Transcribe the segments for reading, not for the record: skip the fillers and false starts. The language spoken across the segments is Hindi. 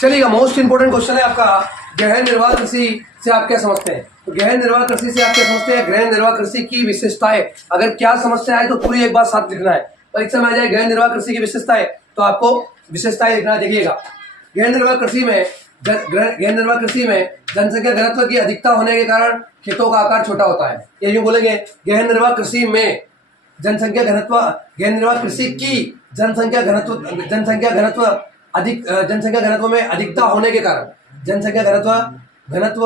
चलिएगा, मोस्ट इंपोर्टेंट क्वेश्चन है आपका, गहन निर्वाह कृषि से आप क्या समझते हैं। तो गहन निर्वाह कृषि से आप क्या समझते हैं, गहन निर्वाह कृषि की विशेषताएं। अगर क्या समस्या है तो पूरी एक बात साथ लिखना है, परीक्षा में आ जाए गहन निर्वाह कृषि की विशेषताएं, तो आपको विशेषताएं लिखना है। देखिएगा, गहन निर्वाह कृषि में जनसंख्या घनत्व की अधिकता होने के कारण खेतों का आकार छोटा होता है। ये यूं बोलेंगे, गहन निर्वाह कृषि में जनसंख्या घनत्व, गहन निर्वाह कृषि की जनसंख्या घनत्व में अधिकता होने के कारण, जनसंख्या घनत्व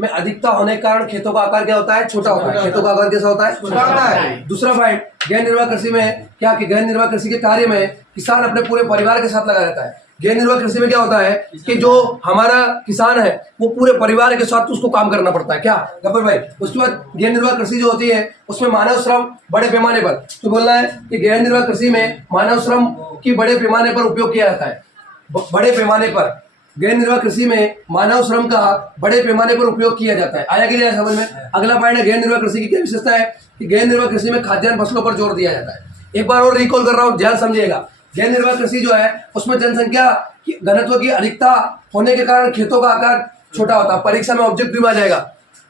में अधिकता होने के कारण खेतों का आकार क्या होता है, छोटा होता है। खेतों का आकार कैसा होता है, छोटा होता है। दूसरा पॉइंट, गहन निर्वाह कृषि में क्या कि गहन निर्वाह कृषि के कार्य में किसान अपने पूरे परिवार के साथ लगा रहता है। गहन निर्वाह कृषि में क्या होता है कि जो हमारा किसान है वो पूरे परिवार के साथ उसको काम करना पड़ता है। क्या गब्बर भाई, उसके बाद गहन निर्वाह कृषि जो होती है उसमें मानव श्रम बड़े पैमाने पर, तो बोलना है कि गहन निर्वाह कृषि में मानव श्रम की बड़े पैमाने पर उपयोग किया जाता है। बड़े पैमाने पर गहन निर्वाह कृषि में मानव श्रम का बड़े पैमाने पर उपयोग किया जाता है। आया कि नहीं समझ में। अगला पॉइंट है, गहन निर्वाह कृषि की क्या विशेषता है कि गहन निर्वाह कृषि में खाद्यान्न फसलों पर जोर दिया जाता है। एक बार और रिकॉल कर रहा हूं, ध्यान समझिएगा। गहन निर्वाह कृषि जो है उसमें जनसंख्या घनत्व की अधिकता होने के कारण खेतों का आकार छोटा होता है। परीक्षा में ऑब्जेक्टिव में आ जाएगा,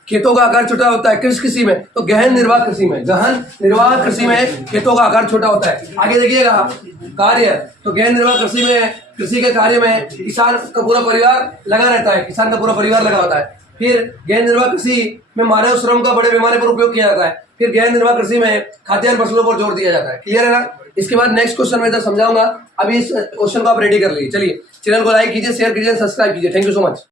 खेतों का आकार छोटा होता है किस कृषि में, तो गहन निर्वाह कृषि में। गहन निर्वाह कृषि में खेतों का आकार छोटा होता है। आगे देखिएगा कार्य, तो गहन निर्वाह कृषि में, कृषि के कार्य में किसान का पूरा परिवार लगा रहता है, किसान का पूरा परिवार लगा होता है। फिर गहन निर्वाह कृषि में मानव श्रम का बड़े पैमाने पर उपयोग किया जाता है। फिर गहन निर्वाह कृषि में खाद्यान्न फसलों पर जोर दिया जाता है। क्लियर है ना। इसके बाद नेक्स्ट क्वेश्चन में समझाऊंगा, अभी इस क्वेश्चन को आप रेडी कर लीजिए। चलिए, चैनल को लाइक कीजिए, शेयर कीजिए, सब्सक्राइब कीजिए। Thank you so much.